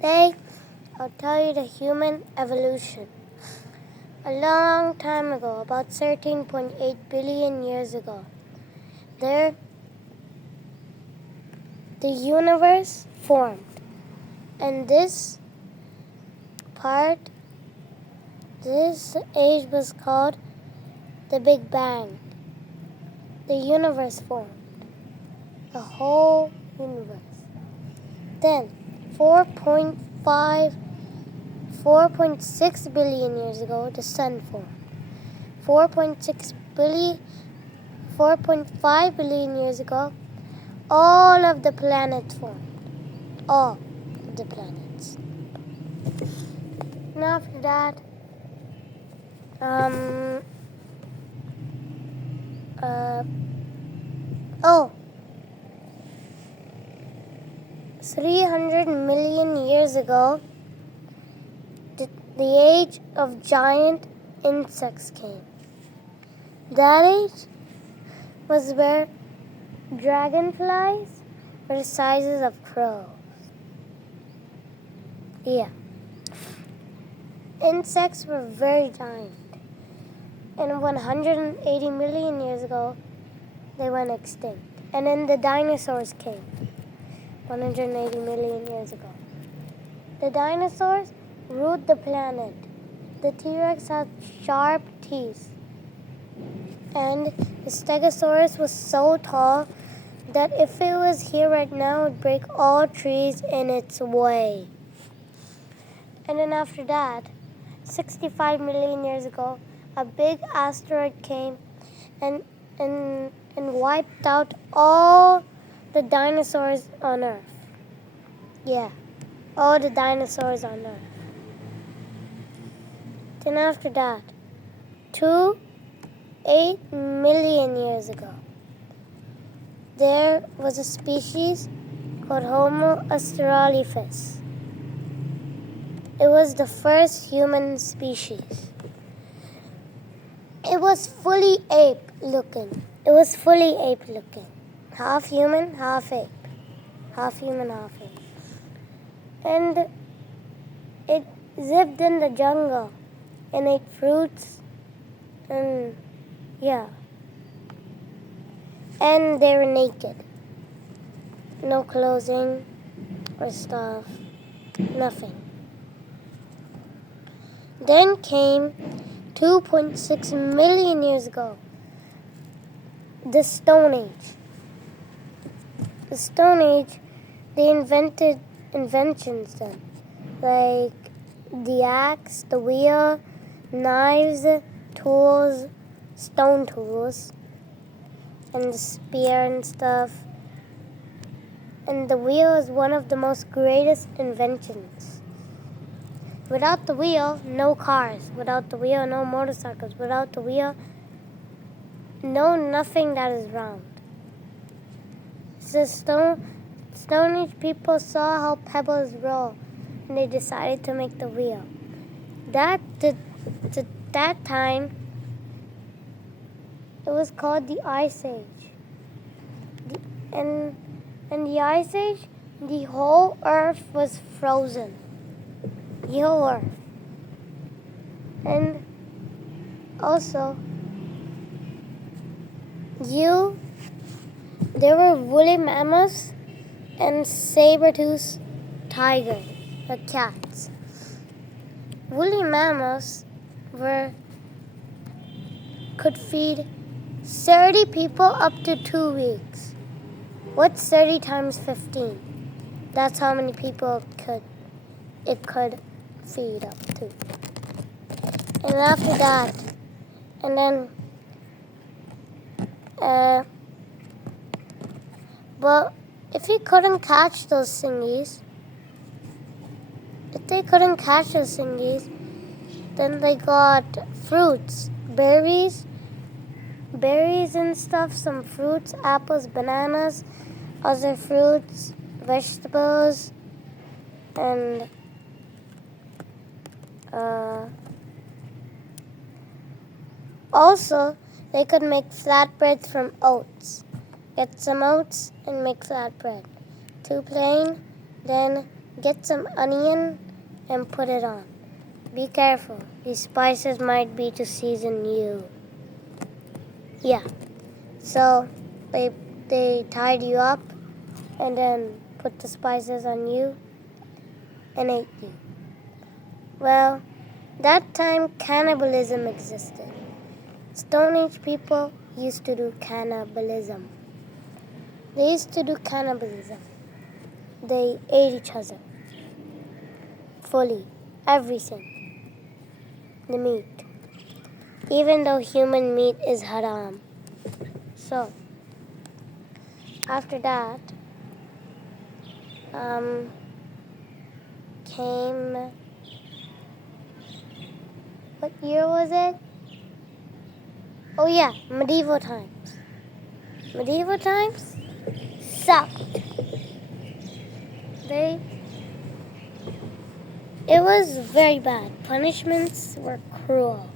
Today, I'll tell you the human evolution. A long time ago, about 13.8 billion years ago, the universe formed. And this age was called the Big Bang. The universe formed. The whole universe. Then, 4.6 billion years ago, the sun formed. 4.5 billion years ago, all of the planets formed. All of the planets. And after that, 300 million years ago, the age of giant insects came. That age was where dragonflies were the sizes of crows. Yeah. Insects were very giant. And 180 million years ago, they went extinct. And then the dinosaurs came 180 million years ago. The dinosaurs ruled the planet. The T-Rex had sharp teeth. And the Stegosaurus was so tall that if it was here right now, it would break all trees in its way. And then after that, 65 million years ago, a big asteroid came and wiped out all the dinosaurs on Earth. Yeah, all the dinosaurs on Earth. Then after that, 8 million years ago, there was a species called Homo australopithecus. It was the first human species. It was fully ape-looking. Half human, half ape. And it lived in the jungle and ate fruits and And they were naked. No clothing or stuff. Nothing. Then came 2.6 million years ago, the Stone Age. The Stone Age, they invented inventions then, like the axe, the wheel, knives, tools, stone tools, and the spear and stuff. And the wheel is one of the most greatest inventions. Without the wheel, no cars. Without the wheel, no motorcycles. Without the wheel, no nothing that is round. So Stone Age people saw how pebbles roll, and they decided to make the wheel. That time, it was called the Ice Age. And the Ice Age, the whole Earth was frozen. The whole Earth. And also, there were woolly mammoths and saber-toothed tigers, or cats. Woolly mammoths could feed 30 people up to 2 weeks. What's 30 times 15? That's how many people it could feed up to. And after that, and then, well, if they couldn't catch those thingies, then they got fruits, berries and stuff, some fruits, apples, bananas, other fruits, vegetables, and also they could make flatbreads from oats. Get some oats and make flatbread. Too plain, then Get some onion and put it on. Be careful. These spices might be to season you. Yeah. So they tied you up and then put the spices on you and ate you. Well, that time cannibalism existed. Stone Age people used to do cannibalism. They used to do cannibalism. They ate each other. Fully. Everything. The meat. Even though human meat is haram. So, after that, came, what year was it? Oh yeah, medieval times. Medieval times sucked. It was very bad. Punishments were cruel.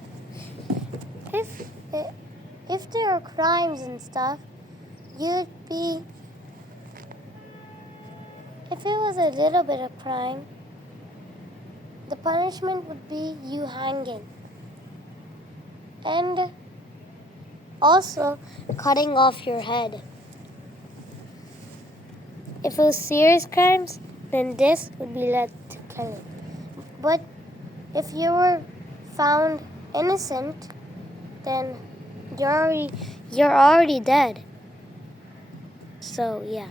If there were crimes and stuff, if it was a little bit of crime, the punishment would be you hanging. And also cutting off your head. If it was serious crimes, then this would be led to killing. But if you were found innocent, then you're already dead. So yeah.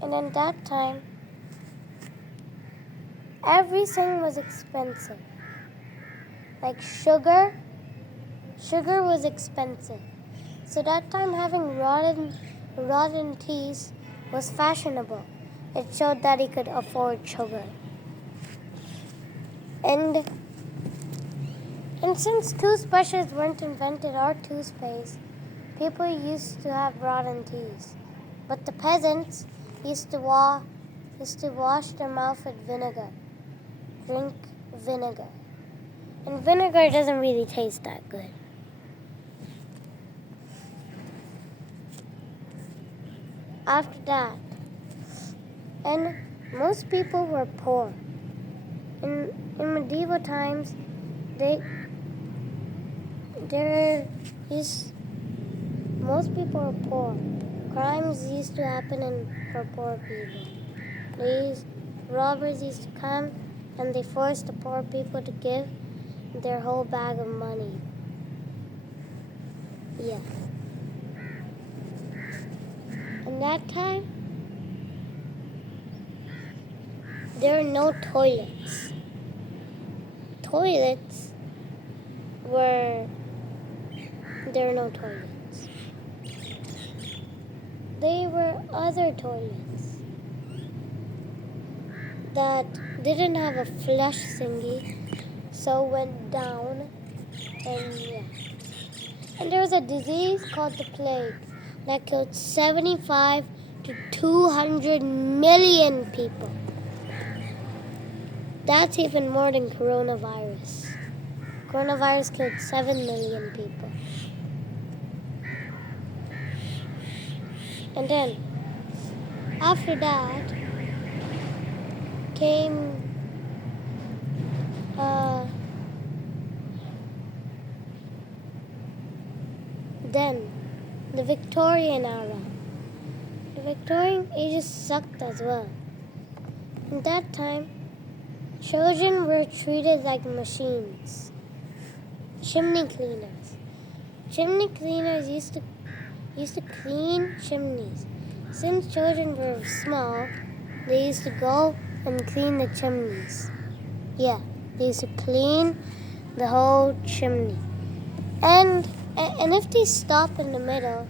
And in that time, everything was expensive. Like sugar was expensive. So that time having rotten teeth was fashionable. It showed that he could afford sugar. And since toothbrushes weren't invented or toothpaste, people used to have rotten teeth. But the peasants used to wash their mouth with vinegar. Drink vinegar. And vinegar doesn't really taste that good. After that, and most people were poor. In medieval times, most people were poor. Crimes used to happen for poor people. Robbers used to come and they forced the poor people to give their whole bag of money. Yeah. In that time, there were no toilets. There were no toilets. There were other toilets that didn't have a flush thingy, so went down, and yeah. And there was a disease called the plague that killed 75 to 200 million people. That's even more than coronavirus. Coronavirus killed 7 million people. And then, after that, came then the Victorian era. The Victorian age sucked as well. In that time, children were treated like machines. Chimney cleaners. Chimney cleaners used to clean chimneys. Since children were small, they used to go and clean the chimneys. Yeah, they used to clean the whole chimney. And if they stop in the middle,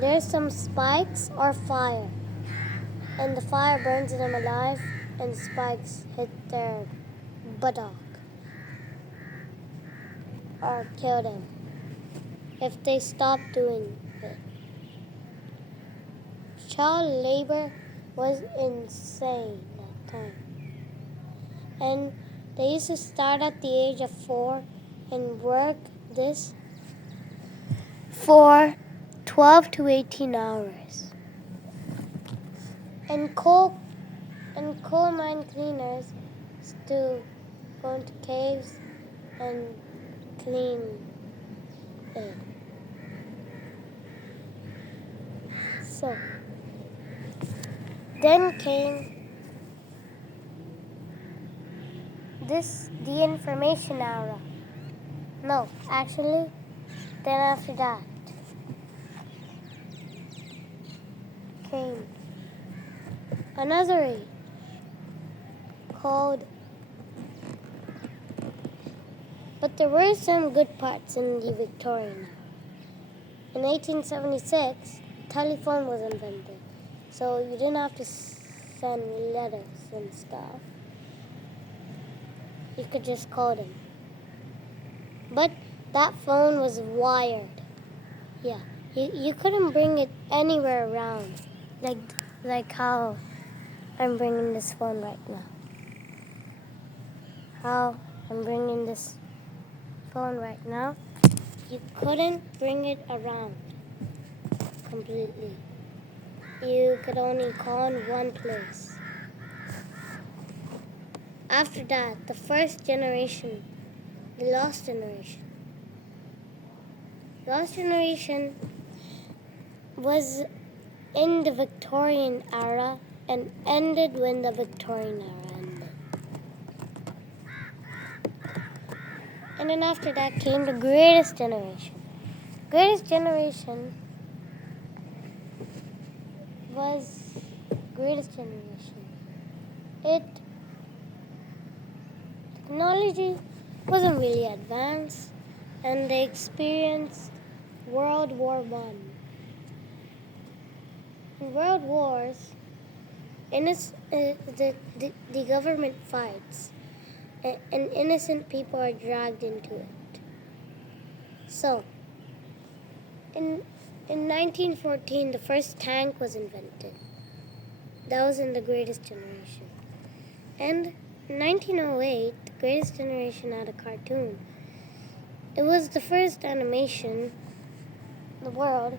there's some spikes or fire. And the fire burns them alive and the spikes hit their buttock or kill them if they stop doing it. Child labor was insane that time. And they used to start at the age of 4 and work this for 12 to 18 hours. and coal mine cleaners to go into caves and clean it. So then came the information era. No, actually, then after that came another age called. But there were some good parts in the Victorian era. In 1876, telephone was invented, so you didn't have to send letters and stuff. You could just call them. But that phone was wired. Yeah, you couldn't bring it anywhere around, like how I'm bringing this phone right now. How I'm bringing this phone right now. You couldn't bring it around completely. You could only call in one place. After that, the first generation, the lost generation. Lost generation was in the Victorian era and ended when the Victorian era ended. And then after that came the greatest generation. Greatest generation was greatest generation. Technology wasn't really advanced, and they experienced World War I. In World Wars, the government fights, and innocent people are dragged into it. So, in 1914, the first tank was invented. That was in the greatest generation. And in 1908, the greatest generation had a cartoon. It was the first animation in the world.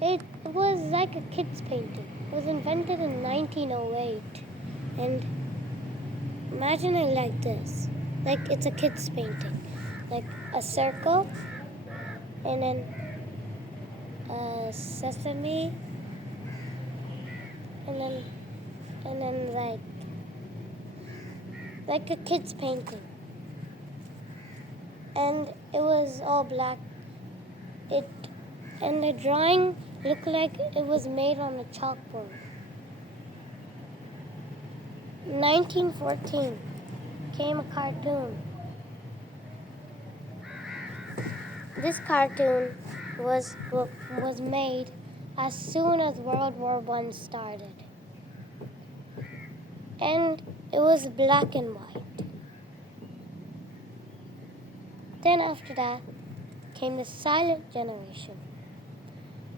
It was like a kid's painting. It was invented in 1908. And imagine it like this. Like it's a kid's painting. Like a circle, and then a sesame, and then like a kid's painting. And it was all black. And the drawing looked like it was made on a chalkboard. 1914 came a cartoon. This cartoon was made as soon as World War I started. And it was black and white. Then after that came the silent generation.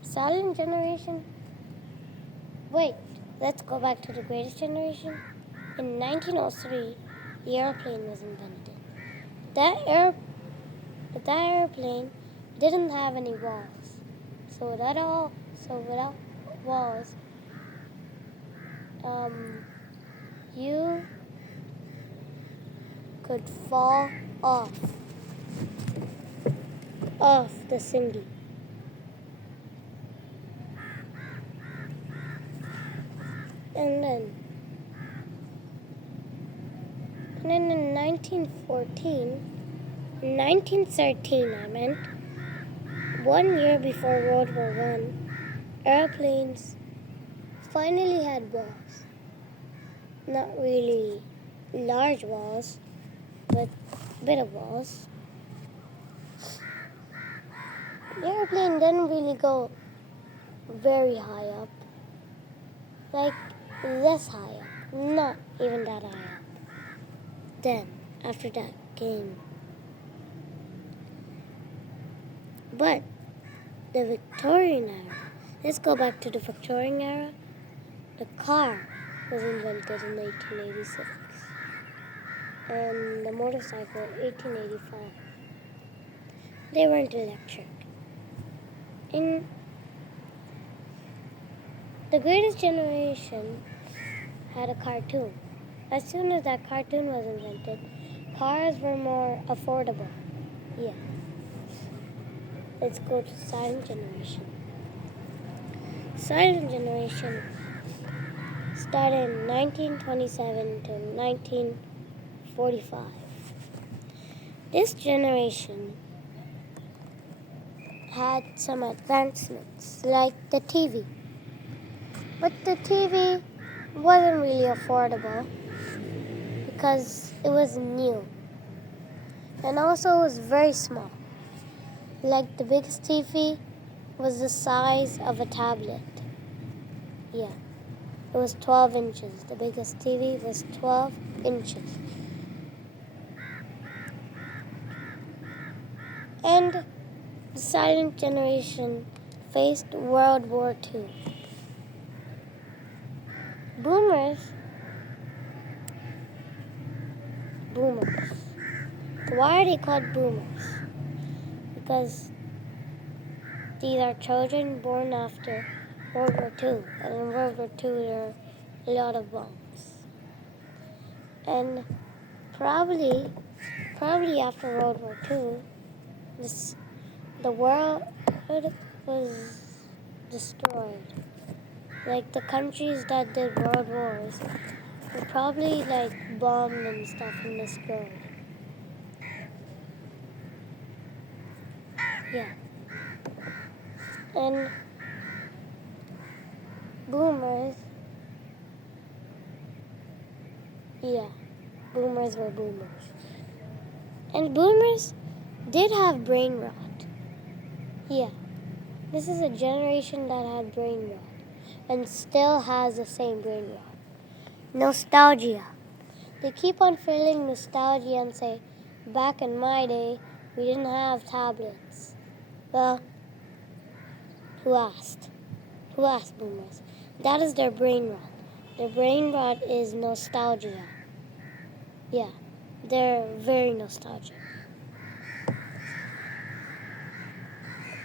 Silent generation? Wait, let's go back to the greatest generation. In 1903, the airplane was invented. That airplane didn't have any walls. So without walls, you could fall off the thingy. And then in 1913 I meant, 1 year before World War I, airplanes finally had walls. Not really large walls, but a bit of walls. The airplane didn't really go very high up. Like this high up. Not even that high up. Then, after that came. But the Victorian era. Let's go back to the Victorian era. The car was invented in 1886. And the motorcycle, 1885. They weren't electric. In The Greatest Generation had a cartoon. As soon as that cartoon was invented, cars were more affordable. Yeah. Let's go to Silent Generation. Silent Generation started in 1927 to 1945. This generation had some advancements like the TV. But the TV wasn't really affordable because it was new. And also it was very small. Like the biggest TV was the size of a tablet. Yeah, it was 12 inches. The biggest TV was 12 inches. And the Silent Generation faced World War II. Boomers. Why are they called boomers? Because these are children born after World War II. And in World War II, there are a lot of bombs. And probably after World War II, the world was destroyed. Like the countries that did world wars were probably like bombed and stuff and destroyed. Yeah. And boomers, boomers were boomers. And boomers did have brain rot. Yeah. This is a generation that had brain rot and still has the same brain rot. Nostalgia. They keep on feeling nostalgia and say, back in my day, we didn't have tablets. Well, who asked? Who asked boomers? That is their brain rot. Their brain rot is nostalgia. Yeah, they're very nostalgic.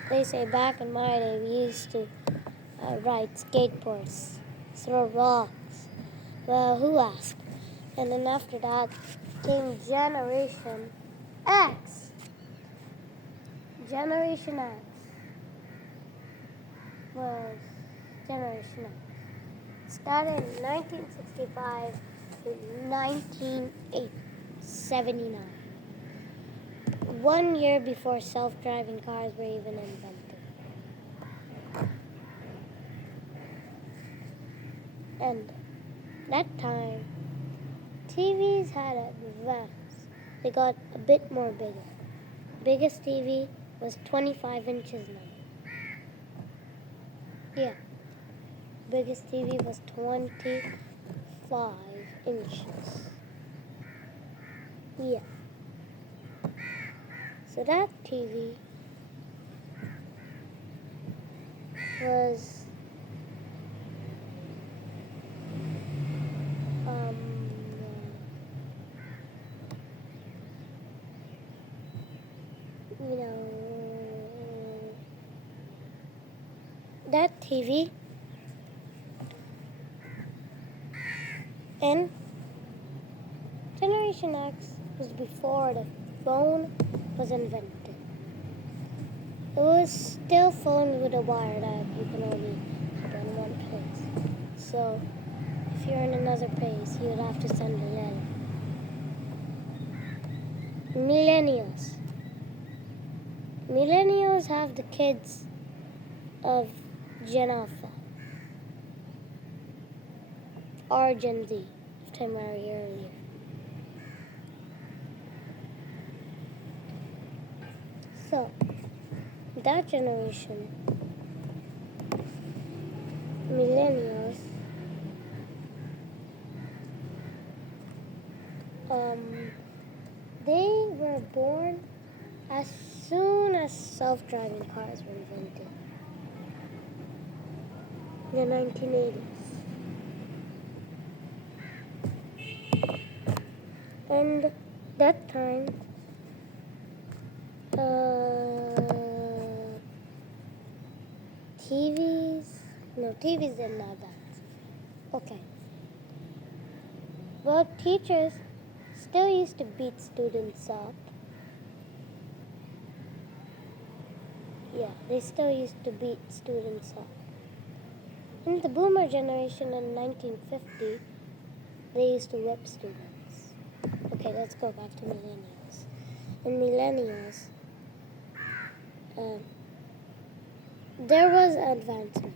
They say back in my day we used to ride skateboards, throw rocks. Well, who asked? And then after that came Generation X. Generation X was Generation X. Started in 1965 to 1979. 1 year before self-driving cars were even invented. And that time, TVs had advanced. They got a bit more bigger. Biggest TV was 25 inches now. Yeah. Biggest TV was 25 inches. Yeah. So that TV was that TV and Generation X was before the phone was invented. It was still phones with a wire that you can only put in one place. So if you're in another place, you would have to send a letter. Millennials. Millennials have the kids of Gen Alpha or Gen Z, if I marry earlier. So, that generation, millennials, they were born as soon as self-driving cars were invented in the 1980s. And that time, TVs, TVs didn't have that. Okay. Well, teachers still used to beat students up. Yeah, they still used to beat students up. In the boomer generation in 1950, they used to whip students. Okay, let's go back to millennials. In millennials, there was advancement.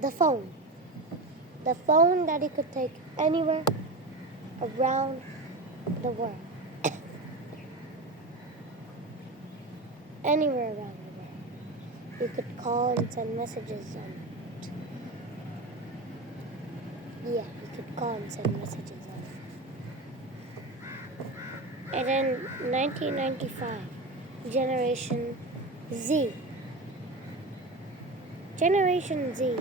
The phone. The phone that you could take anywhere around the world. Anywhere around the world. You could call and send messages on it. Yeah, you could call and send messages on it. And then 1995, Generation Z. Generation Z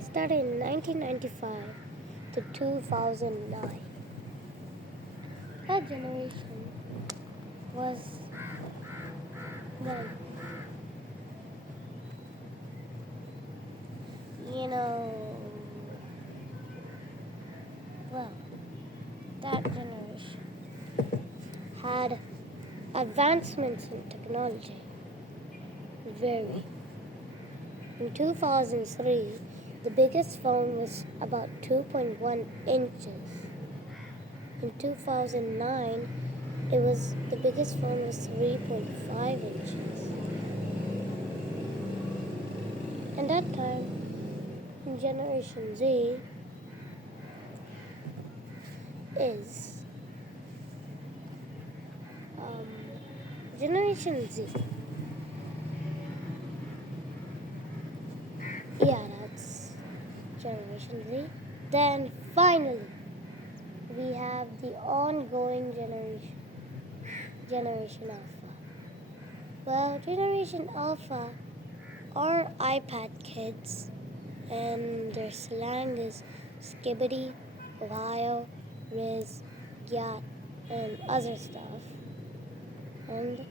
started in 1995 to 2009. That generation was when, that generation had advancements in technology. Very. In 2003, the biggest phone was about 2.1 inches. In 2009, the biggest phone was 3.5 inches. And that time, in Generation Z, is Generation Z. Yeah, that's Generation Z. Then finally, we have the ongoing Generation Alpha. Well, Generation Alpha are iPad kids, and their slang is skibbity, Ohio, Riz, Gyat, and other stuff. And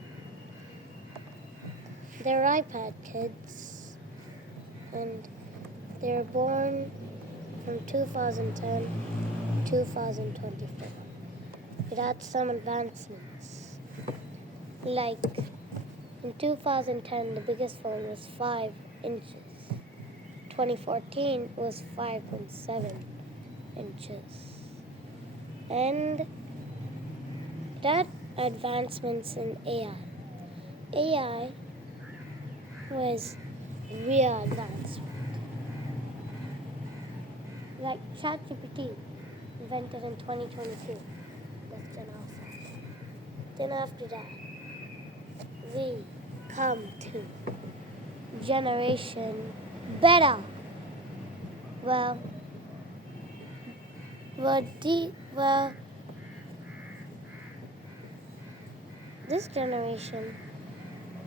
they're iPad kids, and they were born from 2010 to 2024. It had some advancements. Like in 2010, the biggest phone was 5 inches. 2014 was 5.7 inches. And that advancements in AI. AI was real advancement. Like ChatGPT, invented in 2022. That's Gen Alpha. Then after that, we come to Generation Beta. This generation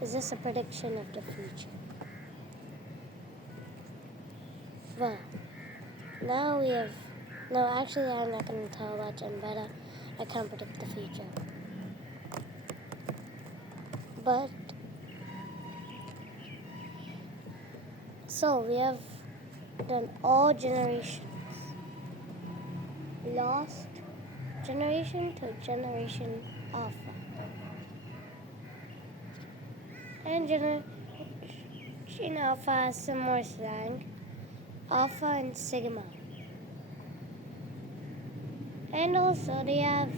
is just a prediction of the future. Well, now we have... No, actually, I'm not going to tell about Gen Beta. I can't predict the future. But, so we have done all generations. Lost generation to Generation Alpha. And Generation Alpha has some more slang. Alpha and Sigma. And also they have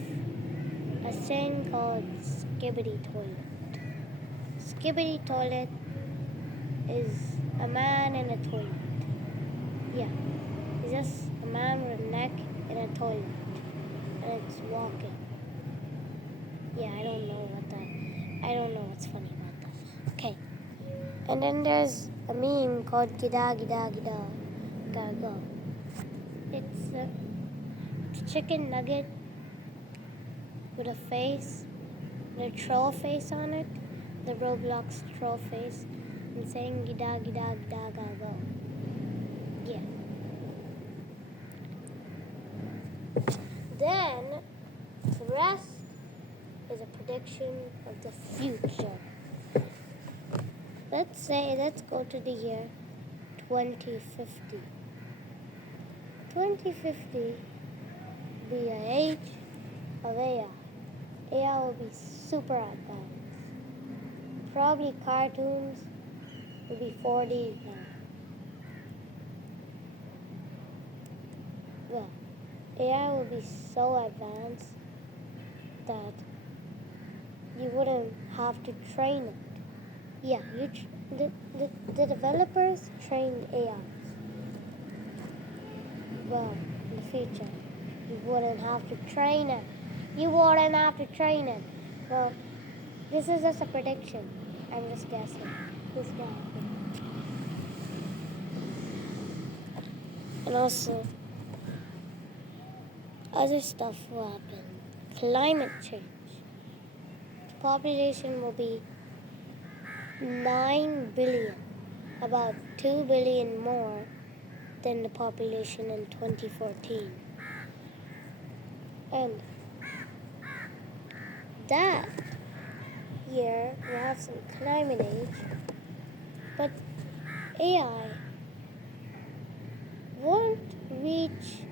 a saying called Skibbity Toilet. Skibbity Toilet is a man in a toilet. Yeah, it's just a man with a neck in a toilet. And it's walking. Yeah, I don't know what's funny about that. Okay. And then there's a meme called Gida Gida Gida Gaga. It's a chicken nugget with a face, with a troll face on it, the Roblox troll face, and saying Gida Gida Gida Gaga. Yeah. Then the rest is a prediction of the future. Let's go to the year 2050. 2050 be an age of AI. AI will be super advanced. Probably cartoons will be 4D now. Well, AI will be so advanced that you wouldn't have to train it. Yeah, the developers train AIs. Well, in the future, you wouldn't have to train it. You wouldn't have to train it. Well, this is just a prediction. I'm just guessing. This can happen. And also, other stuff will happen. Climate change. The population will be 9 billion, about 2 billion more than the population in 2014. And that year we'll have some climate age, but AI won't reach,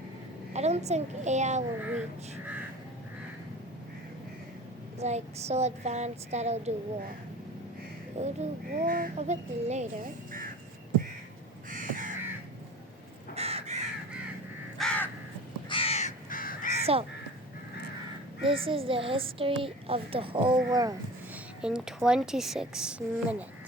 I don't think AI will reach like so advanced that it'll do war. It'll do war a bit later. So, this is the history of the whole world in 26 minutes.